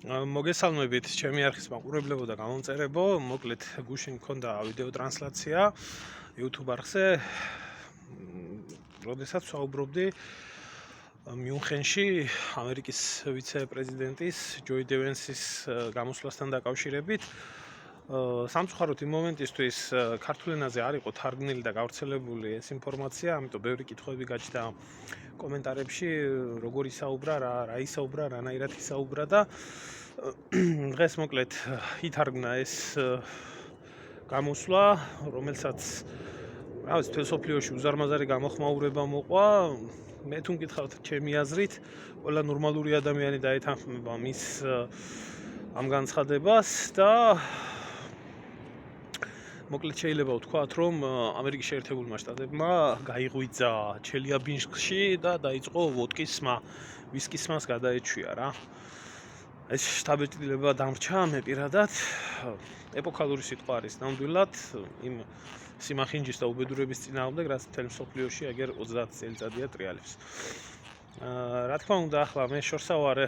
მოგესალმებით, ჩემი არხის მაყურებლებო და გამომწერებო. მოკლედ გუშინ მქონდა ვიდეო ტრანსლაცია YouTube არხზე. როდესაც ვსაუბრობდი მიუნხენში ამერიკის ვიცე-პრეზიდენტის ჯოი დევენსის გამოსვლასთან დაკავშირებით. სამწუხაროდ იმ მომენტისთვის ქართულ ენაზე არ იყო თარგმნილი და გავრცელებული ეს ინფორმაცია, ამიტომ ბევრი კითხვები გაჩნდა კომენტარებში, როგორ ისაუბრა, რა ისაუბრა, რანაირად ისაუბრა და დღეს მოკლედ ითარგმნა ეს გამოსვლა, რომელსაც თელ სოფლიოში უზარმაზარი გამოხმაურება მოყვა. მე თუ მკითხავთ ჩემი აზრით, ყველა ნორმალური ადამიანი დაეთანხმება მის ამ განცხადებას და მოკლედ შეიძლება ვთქვათ, რომ ამერიკის შეერთებულმა შტატებმა გაიღვიძა ჩელიაბინსკში და დაიწყო ვოდკის სმა, ვისკის სმას გადაეჩვია რა. ეს შთაბეჭდილება დამრჩა მე პირადად ეპოქალური სიტყვა არის ნამდვილად იმ სიმახინჯის და უბედურების წინააღმდეგ, რაც მთელ მსოფლიოში აგერ 30 წელიწადია ტრიალებს. რა თქმა უნდა, ახლა მე შორსა ვარ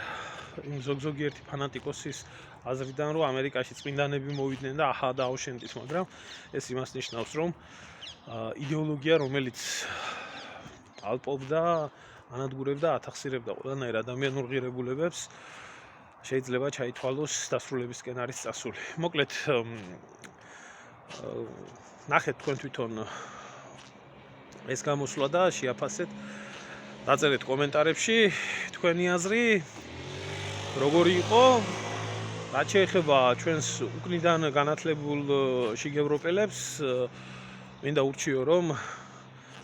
იმ ზოგიერთი ფანატიკოსის აზრიდან, რომ ამერიკაში წმინდანები მოვიდნენ და აჰა დააუშენდით, მაგრამ ეს იმას ნიშნავს, რომ იდეოლოგია, რომელიც ალპობდა, ანადგურებდა, ათახსირებდა ყველანაირ ადამიანურ ღირებულებებს, შეიძლება ჩაითვალოს დასრულებისკენ არის წასული. მოკლედ ნახეთ თქვენ თვითონ ეს გამოსვლა და შეაფასეთ, დაწერეთ კომენტარებში თქვენი აზრი, როგორი იყო. რაც შეეხება ჩვენს უკნიდან განათლებულ შიგევროპელებს, მინდა ურჩიო, რომ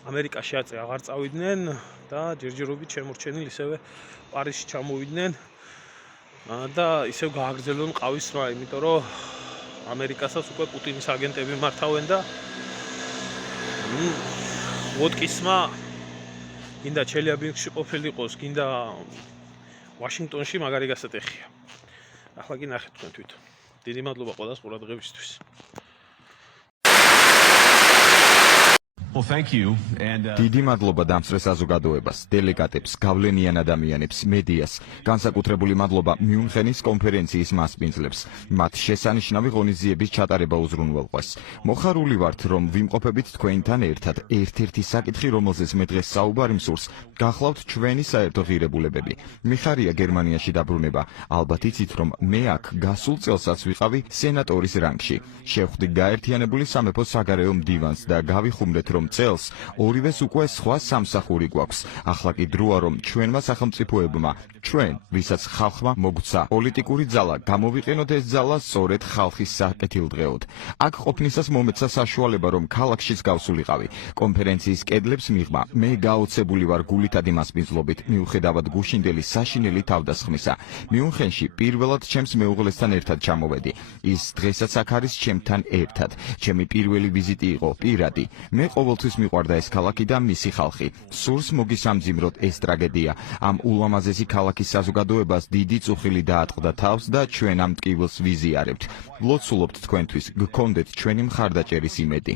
ამერიკაში აღარ წავიდნენ და ჯერჯერობით შემორჩენილ ისევე პარიზში ჩამოვიდნენ და ისევ გააგრძელონ ყავის სმა, იმიტომ რომ ამერიკასაც უკვე პუტინის აგენტები მართავენ და ვოდკის სმა გინდა ჩელიაბინსკში ყოფილიყოს, გინდა ვაშინგტონში მაგარი გასატეხია. ახლა კი ნახეთ თქვენ თვითონ. დიდი მადლობა ყველას ყურადღებისთვის. Well, thank you. დიდი მადლობა დამსწრე საზოგადოებას, დელეგატებს, გავლენიან ადამიანებს, მედიას, განსაკუთრებული მადლობა მიუნხენის კონფერენციის მასპინძლებს, მათ შესანიშნავი ღონისძიების ჩატარება უზრუნველყვეს. მოხარული ვართ, რომ ვიმყოფებით თქვენთან ერთად. ერთ-ერთი საკითხი, რომელზეც მე დღეს საუბარი მსურს, გახლავთ ჩვენი საერთო ღირებულებები. მიხარია გერმანიაში დაბრუნება. ალბათ იცით, რომ მე აქ გასულ წელსაც ვიყავი სენატორის რანგში. შევხვდი გაერთიანებული სამეფოს საგარეო მდივანს და გავიხუმრეთ, რომ წელს ორივეს უკვე სხვა სამსახური გვაქვს. ახლა კი დროა, რომ ჩვენმა სახელმწიფოებმა, ჩვენ, ვისაც ხალხმა მოგვცა პოლიტიკური ძალა, გამოვიყენოთ ეს ძალა სწორედ ხალხის საკეთილდღეოდ. აქ ყოფნისას მომეცა საშუალება, რომ ქალაქშიც გავსულიყავი. კონფერენციის კედლებს მიღმა, მე გაოცებული ვარ გულითადი მასპინძლობით, მიუხედავად გუშინდელი საშინელი თავდასხმისა. მიუნხენში პირველად ჩემს მეუღლესთან ერთად ჩამოვედი. ის დღესაც აქ არის ჩემთან ერთად. ჩემი პირველი ვიზიტი იყო პირადი. მე ყოველთვის მიყვარდა ეს ქალაქი და მისი ხალხი. სურს მოგისამძიმროთ ეს ტრაგედია. ამ ულამაზესი ქალაქის საზოგადოებას დიდი წუხილი დაატყდა თავს და ჩვენ ამ ტკივილს ვიზიარებთ. ლოცულობთ თქვენთვის, გქონდეთ ჩვენი მხარდაჭერის იმედი.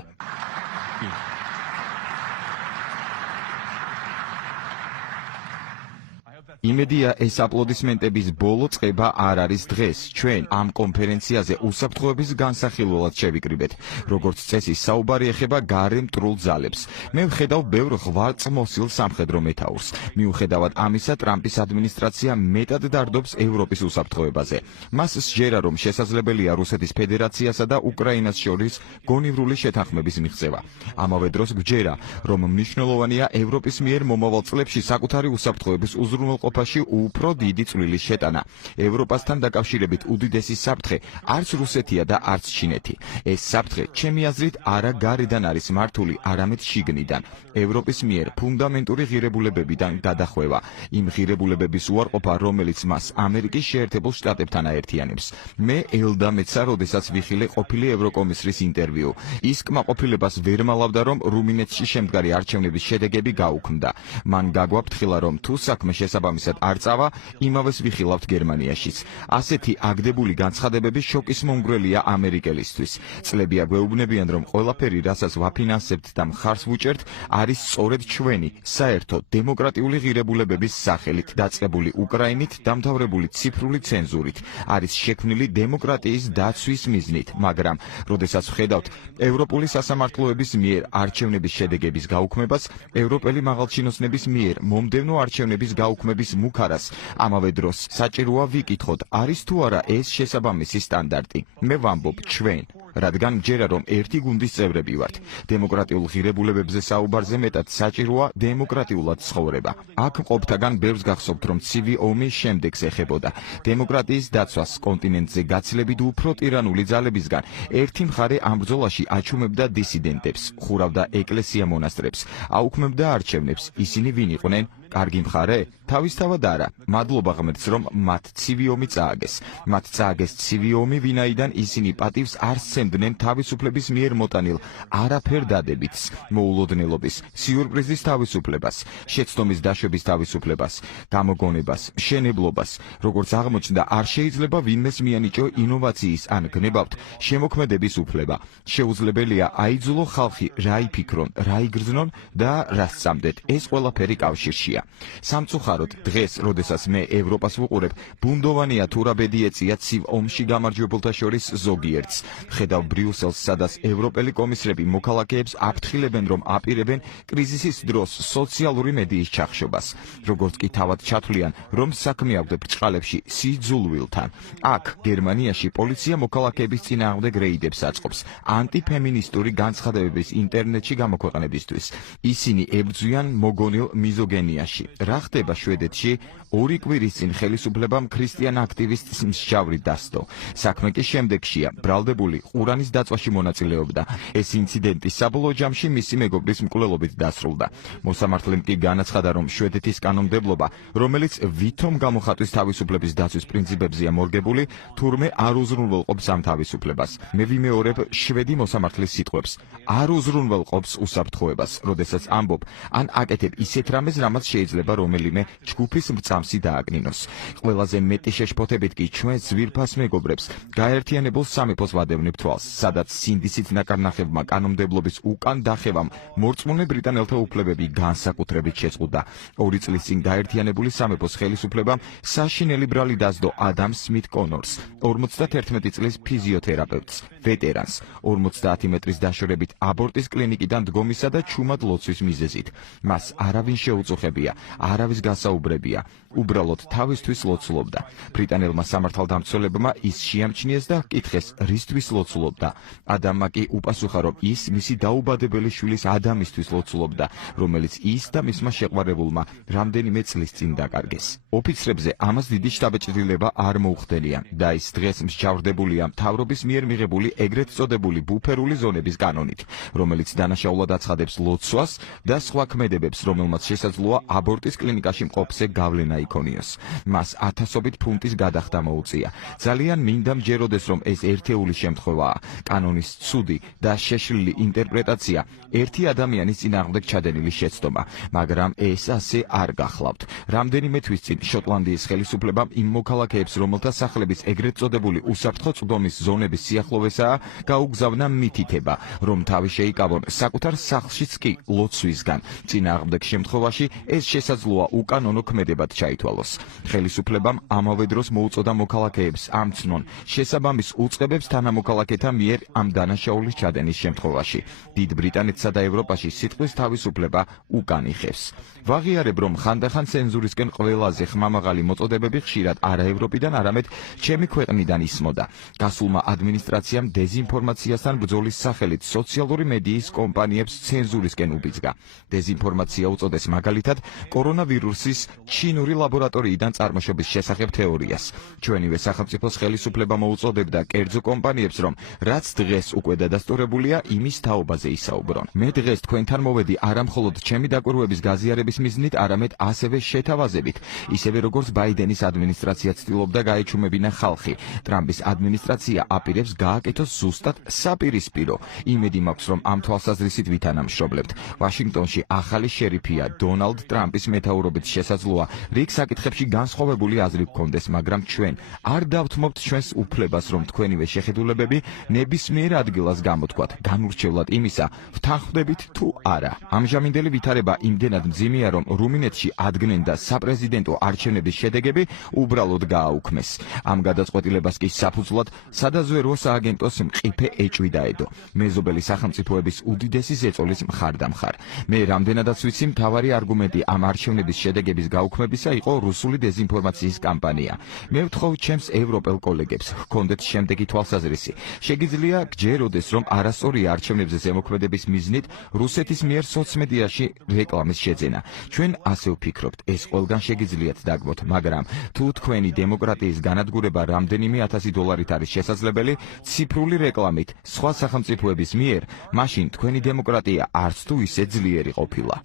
იმედია ეს აპლოდისმენტების ბოლო წყება არ არის დღეს. ჩვენ ამ კონფერენციაზე უსაფრთხოების განსახილველად შევიკრიბეთ. როგორც წესი, საუბარი ეხება გარე მტრულ ძალებს. მე ვხედავ ბევრ ღვაწლმოსილ სამხედრო მეთაურს. მიუხედავად ამისა, ტრამპის ადმინისტრაცია მეტად დარდობს ევროპის უსაფრთხოებაზე. მას სჯერა, რომ შესაძლებელია რუსეთის ფედერაციასა და უკრაინას შორის გონივრული შეთანხმების მიღწევა. ამავე დროს გვჯერა, რომ მნიშვნელოვანია ევროპის მიერ მომავალ წლებში საკუთარი უსაფრთხოების უზრუნველყოფა უფრო დიდი წვლილის შეტანა. ევროპასთან დაკავშირებით უდიდესი საფრთხე არც რუსეთია და არც ჩინეთი. ეს საფრთხე, ჩემი აზრით, არა გარედან არის მართული, არამედ შიგნიდან. ევროპის მიერ ფუნდამენტური ღირებულებებიდან გადახვევა. იმ ღირებულებების უარყოფა, რომელიც მას ამერიკის შეერთებულ შტატებთან აერთიანებს. მე ელდამეცა, როდესაც ვიხილე ყოფილი ევროკომისრის ინტერვიუ. ის კმაყოფილებას ვერ მალავდა, რომ რუმინეთში შემდგარი არჩევნების შედეგები გაუქმდა. მან გაგვაფრთხილა, რომ თუ საქმე შესაბამის შესაბამისად არ წავა, იმავეს ვიხილავთ გერმანიაშიც. ასეთი აგდებული განცხადებები შოკის მომგვრელია ამერიკელისთვის. წლები აგვეუბნებიან, რომ ყველაფერი, რასაც ვაფინანსებთ და მხარს ვუჭერთ, არის სწორედ ჩვენი, საერთო დემოკრატიული ღირებულებების სახელით დაწყებული უკრაინით დამთავრებული ციფრული ცენზურით, არის შექმნილი დემოკრატიის დაცვის მიზნით, მაგრამ, როდესაც ვხედავთ ევროპული სასამართლოების მიერ არჩევნების შედეგების გაუქმებას, ევროპელი მაღალჩინოსნების მიერ მომდევნო არჩევნების გაუქმების მუქარას, ამავე დროს საჭიროა ვიკითხოთ, არის თუ არა ეს შესაბამისი სტანდარტი. მე ვამბობ ჩვენ, რადგან მჯერა რომ ერთი გუნდის წევრები ვართ. დემოკრატიულ ღირებულებებზე საუბარზე მეტად საჭიროა დემოკრატიულად ცხოვრება. აქ მყოფთაგან ბევრს გახსოვთ, რომ ცივი ომი შემდეგს ეხებოდა. დემოკრატიის დაცვას კონტინენტზე გაცილებით უფრო ტირანული ძალებისგან ერთი მხარე ამ ბრძოლაში აჩუმებდა დისიდენტებს, ხურავდა ეკლესია მონასტრებს, აუქმებდა არჩევნებს. ისინი ვინ იყვნენ? კარგი მხარე? თავისთავად არა. მადლობა ღმერთს, რომ მათ ცივი ომი წააგეს. მათ წააგეს ცივი ომი, ვინაიდან ისინი პატივს არ სცემდნენ თავისუფლების მიერ მოტანილ არაფერ დადებითს, მოულოდნელობის, სიურპრიზის თავისუფლებას, შეცდომის დაშვების თავისუფლებას, გამოგონებას, მშენებლობას. როგორც აღმოჩნდა, არ შეიძლება ვინმეს მიანიჭო ინოვაციის ან გნებავთ შემოქმედების უფლება. შეუძლებელია აიძულო ხალხი რა იფიქრონ, რა იგრძნონ და რა სწამდეთ. ეს ყველაფერი კავშირშია. სამწუხაროდ, დღეს, როდესაც მე ევროპას ვუყურებ, ბუნდოვანია თუ რა ბედი ეწია ცივ ომში გამარჯვებულთა შორის ზოგიერთს. ხედავ ბრიუსელს, სადაც ევროპელი კომისრები მოქალაქეებს აფრთხილებენ, რომ აპირებენ კრიზისის დროს სოციალური მედიის ჩახშობას. როგორც კი თავად ჩათვლიან, რომ საქმე აქვთ ბრჭყალებში სიძულვილთან. აქ, გერმანიაში, პოლიცია მოქალაქეების წინააღმდეგ რეიდებს აწყობს ანტიფემინისტური განცხადებების ინტერნეტში გამოქვეყნებისთვის. ისინი ებრძვიან მოგონილ მიზოგენიაში. რა ხდება შვედეთში? 2 კვირის წინ ხელისუფლებამ ქრისტიან აქტივისტს მსჯავრით დასდო. საქმე კი შემდეგშია, ბრალდებული ყურანის დაწვაში მონაწილეობდა. ეს ინციდენტი საბოლოო ჯამში მისი მეგობრის მკვლელობით დასრულდა. მოსამართლემ კი განაცხადა, რომ შვედეთის კანონმდებლობა, რომელიც ვითომ გამოხატვის თავისუფლების დაცვის პრინციპებზეა მორგებული, თურმე არ უზრუნველყოფს ამ თავისუფლებას. მე ვიმეორებ შვედი მოსამართლის სიტყვებს. არ უზრუნველყოფს უსაფრთხოებას, როდესაც ამბობ, ან აკეთებ ისეთ რამეს, რამაც შეიძლება რომელიმე ჯგუფის მრწამსი დააკნინოს. ყველაზე მეტი შეშფოთებით კი ჩვენ ძვირფას მეგობრებს გაერთიანებულ სამეფოს ვადევნებ თვალს, სადაც სინდისით ნაკარნახებმა კანონმდებლობის უკან დახევამ მორწმუნე ბრიტანელთა უფლებები განსაკუთრებით შეწყვიტა. 2 წლის წინ გაერთიანებული სამეფოს ხელისუფლებამ საშინელი ბრალი დასდო ადამ სმით კონორს, 51 წლის ფიზიოთერაპევტს, ვეტერანს, 50 მეტრის დაშორებით აბორტის კლინიკიდან დგომისა და ჩუმად ლოცვის მიზეზით. მას არავინ შეუწუხებია, არავის გასაუბრებია, უბრალოდ თავისთვის ლოცულობდა. ბრიტანელმა სამართალდამცველებმა ის შეამჩნიეს და კითხეს, რისთვის ლოცულობდა. ადამმა კი უპასუხა, რომ ის მისი დაუბადებელი შვილის ადამისთვის ლოცულობდა, რომელიც ის და მისმა შეყვარებულმა რამდენიმე წლის წინ დაკარგეს. ოფიცრებზე ამას დიდი შთაბეჭდილება არ მოუხდენია და ის დღეს მსჯავრდებულია მთავრობის მიერ მიღებული ეგრეთ წოდებული ბუფერული ზონების კანონით, რომელიც დანაშაულად აცხადებს ლოცვას და სხვა ქმედებებს, რომელმაც შესაძლოა აბორტის კლინიკაში მყოფზე გავლენა იქონიოს. მას 1000-ობით ფუნტის გადახდა მოუწია. ძალიან მინდა მჯეროდეს, რომ ეს ერთეული შემთხვევაა. კანონის ცუდი და შეშლილი ინტერპრეტაცია, ერთი ადამიანის წინააღმდეგ ჩადენილი შეცდომა, მაგრამ ეს ასე არ გახლავთ. რამდენიმე თვის წინ შოტლანდიის ხელისუფლებამ იმ მოქალაქეებს, რომელთა სახლებიც ეგრეთ წოდებული უსაფრთხო წვდომის ზონების სიახლოვესაა, გაუგზავნა მითითება, რომ თავი შეიკავონ საკუთარ სახლშიც კი ლოცვისგან. წინააღმდეგ შემთხვევაში ეს შესაძლოა უკანონო ქმედებად ჩაითვალოს. ხელისუფლებამ ამავე დროს მოუწოდა მოქალაქეებს ამცნონ შესაბამის უწყებებს თანამოქალაქეთა მიერ ამ დანაშაულის ჩადენის შემთხვევაში. დიდ ბრიტანეთსა და ევროპაში სიტყვის თავისუფლება უკან იხევს. ვაღიარებ, რომ ხანდახან ცენზურისკენ ყველაზე ხმამაღალი მოწოდებები ხშირად არა ევროპიდან, არამედ ჩემი ქვეყნიდან ისმოდა. გასულმა ადმინისტრაციამ დეზინფორმაციასთან ბრძოლის სახელით სოციალური მედიის კომპანიებს ცენზურისკენ უბიძგა. დეზინფორმაცია უწოდეს მაგალითად კორონავირუსის ჩინური ლაბორატორიიდან წარმოშობის შესახებ თეორიას. ჩვენივე სახელმწიფოს ხელისუფლება მოუწოდებდა კერძო კომპანიებს, რომ რაც დღეს უკვე დადასტურებულია, იმის თაობაზე ისაუბრონ. მე დღეს თქვენთან მოვედი არა მხოლოდ ჩემი დაკვირვების გაზიარების მიზნით, არამედ ასევე შეთავაზებით, ისევე როგორც ბაიდენის ადმინისტრაცია ცდილობდა გაეჩუმებინა ხალხი. ტრამპის ადმინისტრაცია აპირებს გააკეთოს ზუსტად საპირისპირო. იმედი მაქვს, რომ ამ თვალსაზრისით ვითანამშრომლებთ. ვაშინგტონში ახალი შერიფია დონალდ ტრამპის მეთაურობით შესაძლოა რიგ საკითხებში განსხვავებული აზრი გქონდეს, მაგრამ ჩვენ არ დავთმობთ ჩვენს უფლებას, რომ თქვენივე შეხედულებები ნებისმიერ ადგილას გამოთქვათ, განურჩევლად იმისა, ვთანხმდებით თუ არა. ამჟამინდელი ვითარება იმდენად მძიმეა, რომ რუმინეთში ადგენენ და საპრეზიდენტო არჩევნების შედეგები უბრალოდ გააუქმეს. ამ გადაწყვეტილებას კი საფუძვლად სადაზვერვო სააგენტოს მყიფე ეჭვი დაედო. მეზობელი სახელმწიფოების უდიდესი ზეწოლის მხარდამხარ. მე რამდენადაც ვიცი, მთავარი არგუმენტი ამ არჩევნების შედეგების გაუქმებისა იყო რუსული დეზინფორმაციის კამპანია. მე ვთხოვ ჩემს ევროპელ კოლეგებს, ჰქონდეთ შემდეგი თვალსაზრისი. შეგიძლია გჯეროდეს, რომ არასწორია არჩევნებზე ზემოქმედების მიზნით რუსეთის მიერ სოციმედიაში რეკლამის შეძენა. ჩვენ ასე ვფიქრობთ, ეს ყველგან შეგიძლიათ დაგმოთ, მაგრამ თუ თქვენი დემოკრატიის განადგურება რამდენიმე ათასი დოლარით არის შესაძლებელი ციფრული რეკლამით სხვა სახელმწიფოების მიერ, მაშინ თქვენი დემოკრატია არც თუ ისე ძლიერი ყოფილა.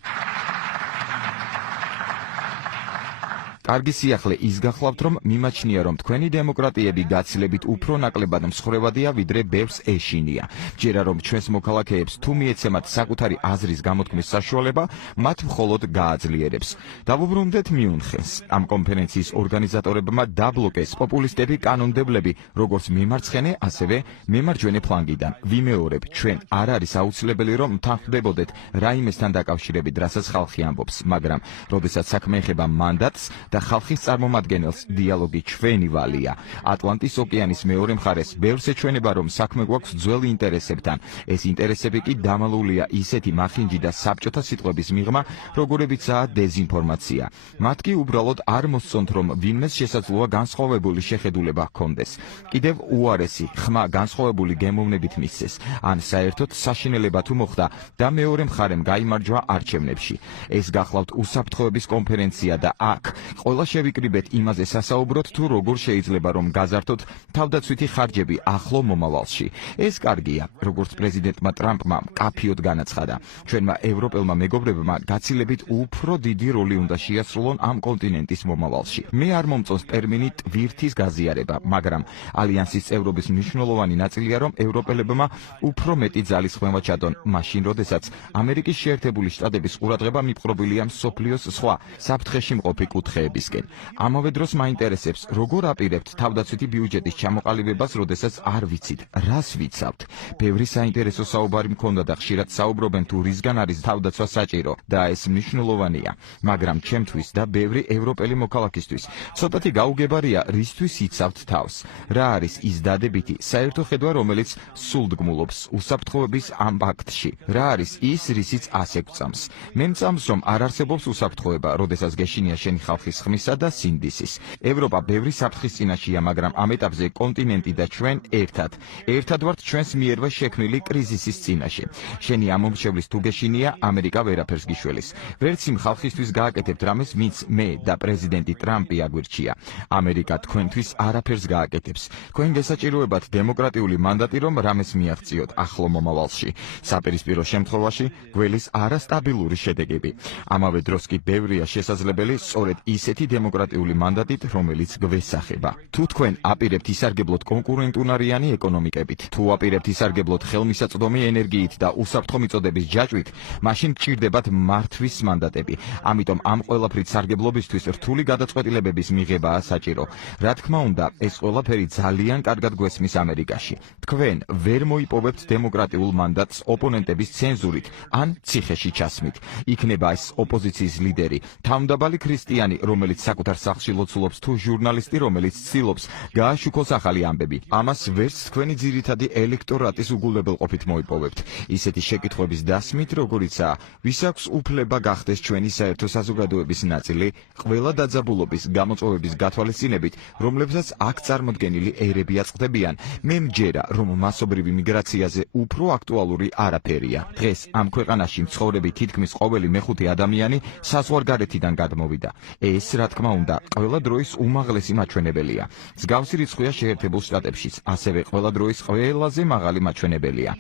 კარგი სიახლე ის გახლავთ, რომ მიმაჩნია, რომ თქვენი დემოკრატიები გაცილებით უფრო ნაკლებად მსხვერპლადია, ვიდრე ბევრს ეშინია. ჯერა რომ ჩვენს მოქალაქეებს თუ მიეცემათ საკუთარი აზრის გამოთქმის საშუალება, მათ მხოლოდ გააძლიერებს. დავუბრუნდეთ მიუნხენს. ამ კონფერენციის ორგანიზატორებმა დაბლოკეს პოპულისტები კანონმდებლები, როგორც მემარცხენე, ასევე მემარჯვენე ფლანგიდან. ვიმეორებ, ჩვენ არ არის აუცილებელი, რომ ვთანხმდებოდეთ რაიმესთან დაკავშირებით, რასაც ხალხი ამბობს, მაგრამ როდესაც საქმე ეხება მანდატს და ხალხის წარმომადგენელს, დიალოგი ჩვენი ვალია. ატლანტის ოკეანის მეორე მხარეს ბევრს ეჩვენება, რომ საქმე გვაქვს ძველ ინტერესებთან. ეს ინტერესები კი დამალულია ისეთი მახინჯი და საბჭოთა სიტყვების მიღმა, როგორებიცაა დეზინფორმაცია. მათ კი უბრალოდ არ მოსწონთ, რომ ვინმეს შესაძლოა განსხვავებული შეხედულება ჰქონდეს. კიდევ უარესი, ხმა განსხვავებული გემოვნებით მისცეს, ან საერთოდ საშინელება თუ მოხდა და მეორე მხარემ გაიმარჯვა არჩევნებში. ეს გახლავთ უსაფრთხოების კონფერენცია და აქ ყველა შევიკრიბეთ იმაზე სასაუბროთ, თუ როგორ შეიძლება რომ გაზართოთ თავდაცვითი ხარჯები ახლო მომავალში. ეს კარგია, როგორც პრეზიდენტმა ტრამპმა მკაფიოდ განაცხადა. ჩვენმა ევროპელმა მეგობრებმა გაცილებით უფრო დიდი როლი უნდა შეასრულონ ამ კონტინენტის მომავალში. მე არ მომწონს ტერმინი ტვირთის გაზიარება, მაგრამ ალიანსის წევრობის მნიშვნელოვანი ნაწილია, რომ ევროპელებმა უფრო მეტი ძალისხმევა ჩადონ, მაშინ, როდესაც ამერიკის შეერთებული შტატების ყურადღება მიპყრობილია მსოფლიოს სხვა საფრთხეში მყოფი კუთხეებისკენ. ამავე დროს მაინტერესებს, როგორ აპირებთ თავდაცვითი ბიუჯეტის ჩამოყალიბებას, როდესაც არ ვიცით, რას ვიცავთ. ბევრი საინტერესო საუბარი მქონდა და ხშირად საუბრობენ თუ რისგან არის თავდაცვა საჭირო და ეს მნიშვნელოვანია, მაგრამ ჩემთვის და ბევრი ევროპელი მოქალაქისთვის ცოტათი გაუგებარია, რისთვის იცავთ თავს. რა არის ის დადებითი საერთო ხედვა, რომელიც სულდგმულობს უსაფრთხოების ამ აქტში? რა არის ის, რისიც ასე გვწამს? მე მწამს, რომ არ არსებობს უსაფრთხოება, როდესაც გეშინია შენი ხალხის ხმისა და სინდისის. ევროპა ბევრი საფრთხის წინაშეა, მაგრამ ამ ეტაპზე კონტინენტი და ჩვენ ერთად ვართ ჩვენს მიერვე შექმნილი კრიზისის წინაშე. შენი ამომრჩევლის თუ გეშინია, ამერიკა ვერაფერს გიშველის. ვერც იმ ხალხისთვის გააკეთებთ რამეს, ვინც მე და პრეზიდენტი ტრამპი აგვირჩია. ამერიკა თქვენთვის არაფერს გააკეთებს. თქვენ გესაჭიროებათ დემოკრატიული მანდატი, რომ რამეს მიაღწიოთ ახლო მომავალში. საპირისპირო შემთხვევაში გველის არასტაბილური შედეგები. ამავე დროს კი ბევრია შესაძლებელი სწორედ ისეთი დემოკრატიული მანდატით, რომელიც გვესახება. თუ თქვენ აპირებთ ისარგებლოთ კონკურენტუნარიანი ეკონომიკებით, თუ აპირებთ ისარგებლოთ ხელმისაწვდომი ენერგიით და უსაფრთხო მიწოდების ჯაჭვით, მაშინ გჭირდებათ მართვის მანდატები. ამიტომ ამ ყველაფრით სარგებლობისთვის რთული გადაწყვეტილებების მიღებაა საჭირო. რა თქმა უნდა, ეს ყველაფერი ძალიან კარგად გვესმის ამერიკაში. თქვენ ვერ მოიპოვებთ დემოკრატიულ მანდატს ოპონენტების ცენზურით ან ციხეში ჩასმით. იქნება ეს ოპოზიციის ლიდერი, თავმდაბალი ქრისტიანი, რომელიც საკუთარ სახლში ლოცულობს, თუ ჟურნალისტი, რომელიც ცდილობს გააშუქოს ახალი ამბები. ამას ვერც თქვენი ძირითადი ელექტორატის უგულებელყოფით მოიპოვებთ. ისეთი შეკითხვების დასმით, როგორიცაა, ვის აქვს უფლება გახდეს ჩვენი საერთო საზოგადოების ნაწილი, ყველა დაძაბულობის გამოწვევების გათვალისწინებით, რომლებსაც აქ წარმოდგენილი ერები აწყდებიან, მე მჯერა, რომ მასობრივი მიგრაციაზე უფრო აქტუალური არაფერია. დღეს ამ ქვეყანაში მცხოვრები თითქმის ყოველი მეხუთე ადამიანი საზღვარგარეთიდან გადმოვიდა. ეს, რა თქმა უნდა, ყველა დროის უმაღლესი მაჩვენებელია. მსგავსი რიცხვია შეერთებულ შტატებშიც, ასევე ყველა დროის ყველაზე მაღალი მაჩვენებელია.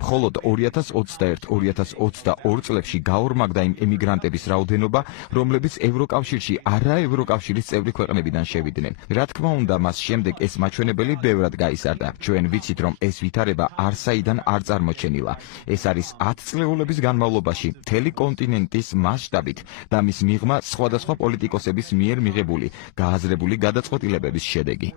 მხოლოდ 2021-2022 წლებში გაორმაგდა იმ ემიგრანტების რაოდენობა, რომლებიც ევროკავშირში არა ევროკავშირის წევრი ქვეყნებიდან შევიდნენ. რა თქმა უნდა, მას შემდეგ ეს მაჩვენებელი ბევრად გაიზარდა. ჩვენ ვიცით, რომ ეს ვითარება არსაიდან არ წარმოჩენილა. ეს არის 10 წლეულების განმავლობაში მთელი კონტინენტის მასშტაბით და მის მიღმა სხვადასხვა პოლიტიკოსების ხელისუფლების მიერ მიღებული გააზრებული გადაწყვეტილებების შედეგი.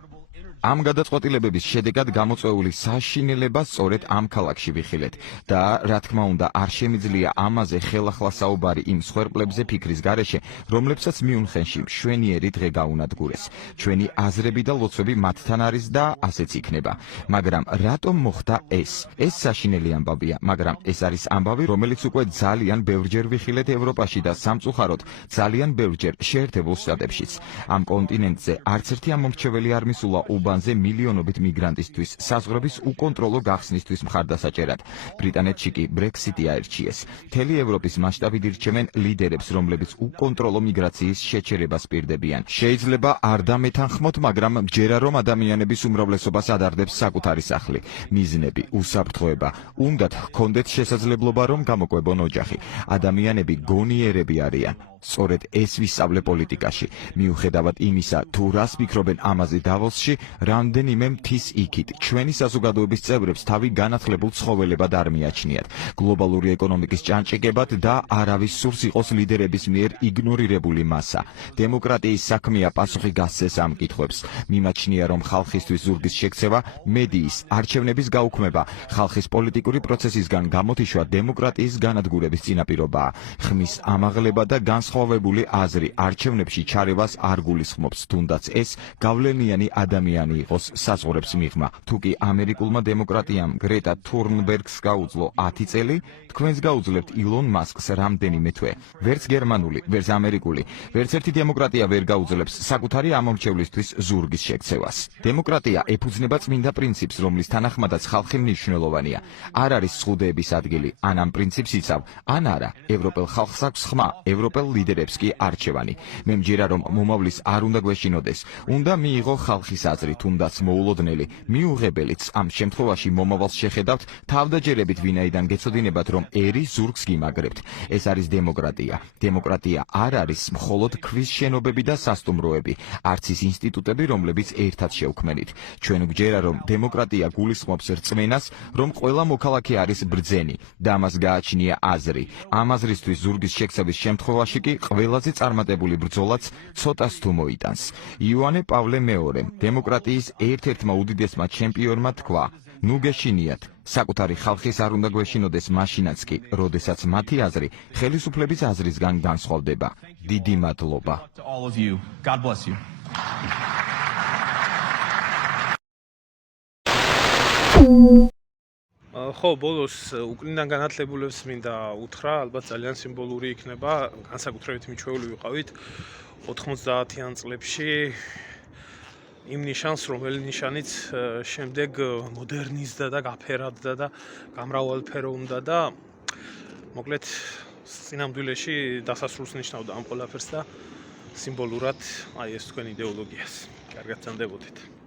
ამ გადაწყვეტილებების შედეგად გამოწვეული საშინელება სწორედ ამ ქალაქში ვიხილეთ და რა თქმა უნდა არ შემიძლია ამაზე ხელახლა საუბარი იმ სხვერპლებზე ფიქრის გარეშე, რომლებსაც მიუნხენში მშვენიერი დღე გაუნადგურეს. ჩვენი აზრები და ლოცვები მათთან არის და ასეც იქნება. მაგრამ რატომ მოხდა ეს? ეს საშინელი ამბავია, მაგრამ ეს არის ამბავი, რომელიც უკვე ძალიან ბევრჯერ ვიხილეთ ევროპაში და სამწუხაროდ ძალიან ბევრჯერ შეერთებულ შტატებშიც. ამ კონტინენტზე არც ერთი ამომრჩეველი არ მისულა უბანზე მილიონობით მიგრანტისთვის საზღვრების უკონტროლო გახსნისთვის მხარდასაჭერად. ბრიტანეთში კი ბრექსიტი აერჩიეს. მთელი ევროპის მასშტაბით ირჩევენ ლიდერებს, რომლებიც უკონტროლო მიგრაციის შეჩერებას პირდებიან. შეიძლება არ დამეთანხმოთ, მაგრამ მჯერა რომ ადამიანების უმრავლესობას ადარდებს საკუთარი სახლი, მიზნები, უსაფრთხოება. უნდათ ჰქონდეთ შესაძლებლობა რომ გამოკვებონ ოჯახი. ადამიანები გონიერები არიან. სწორედ ეს ვისწავლე პოლიტიკაში. მიუხედავად იმისა, თუ რას ფიქრობენ ამაზე დავოსში, რამდენიმე მთის იქით ჩვენი საზოგადოების წევრებს თავი განათლებულ ცხოველებად არ მიაჩნიათ. გლობალური ეკონომიკის ჭანჭიკებად და არავის სურს იყოს ლიდერების მიერ იგნორირებული მასა. დემოკრატიის საქმეა პასუხი გასცეს ამ კითხვებს. მიმაჩნია, რომ ხალხისთვის ზურგის შექცევა, მედიის, არჩევნების გაუქმება, ხალხის პოლიტიკური პროცესისგან გამოთიშვა დემოკრატიის განადგურების წინაპირობაა. ხმის ამაღლება და განსხვავებული აზრი არჩევნებში ჩარევას არ გულისხმობს, თუნდაც ეს გავლენიანი ადამიანი იყოს საზღვრებს მიღმა. თუ კი ამერიკულმა დემოკრატიამ გრეტა თურნბერგს გაუძლო 10 წელი, თქვენს გაუძლებთ ილონ მასკს რამდენიმე თვე. ვერც გერმანული, ვერც ამერიკული, ვერც ერთი დემოკრატია ვერ გაუძლებს საკუთარი ამომრჩევლისთვის ზურგის შექცევას. დემოკრატია ეფუძნება წმინდა პრინციპს, რომლის თანახმადაც ხალხი მნიშვნელოვანია. არ არის სხუდეების ადგილი, ან ამ პრინციპს იცავ, ან არა. ევროპელ ხალხს აქვს ხმა, ევროპელ ლიდერებს კი არჩევანი. მე მჯერა რომ მომავლის არ უნდა გვეშინოდეს, უნდა მიიღო ხალხის აზრი, თუნდაც მოულოდნელი, მიუღებელიც. ამ შემთხვევაში მომავალს შეხედავთ თავდაჯერებით, ვინაიდან გეცოდინებათ, რომ ერი ზურგს გიმაგრებთ. ეს არის დემოკრატია. დემოკრატია არ არის მხოლოდ ქვის შენობები და სასტუმროები, არც ის ინსტიტუტები, რომლებიც ერთად შევქმნით. ჩვენ გვჯერა, რომ დემოკრატია გულისხმობს რწმენას, რომ ყველა მოქალაქე არის ბრძენი და ამას გააჩნია აზრი. ამ აზრისთვის ზურგის შექცევის შემთხვევაში კი ყველაზე წარმატებული ბრძოლაც ცოტას თუ მოიტანს. იოანე პავლე მეორე დემოკრატიის ერთ-ერთმა უდიდესმა ჩემპიონმა თქვა: ნუ გეშინიათ, საკუთარი ხალხის არ უნდა გვეშინოდეს მაშინაც კი, როდესაც მათი აზრი ხელისუფლების აზრისგან განსხვავდება. დიდი მადლობა. To all of you. God bless you. ხო, ბოლოს უკნიდან განათლებულებს მინდა უთხრა, ალბათ ძალიან სიმბოლური იქნება, განსაკუთრებით მიჩვეული ვიყავით 90-იან წლებში იმ ნიშანს, რომელი ნიშანიც შემდეგ მოდერნიზდა და გაფერადდა და გამრავალფეროვდა და მოკლედ სინამდვილეში დასასრულს ნიშნავდა ამ ყველაფერს და სიმბოლურად აი ეს თქვენ იდეოლოგიას. კარგად წამდებოდეთ.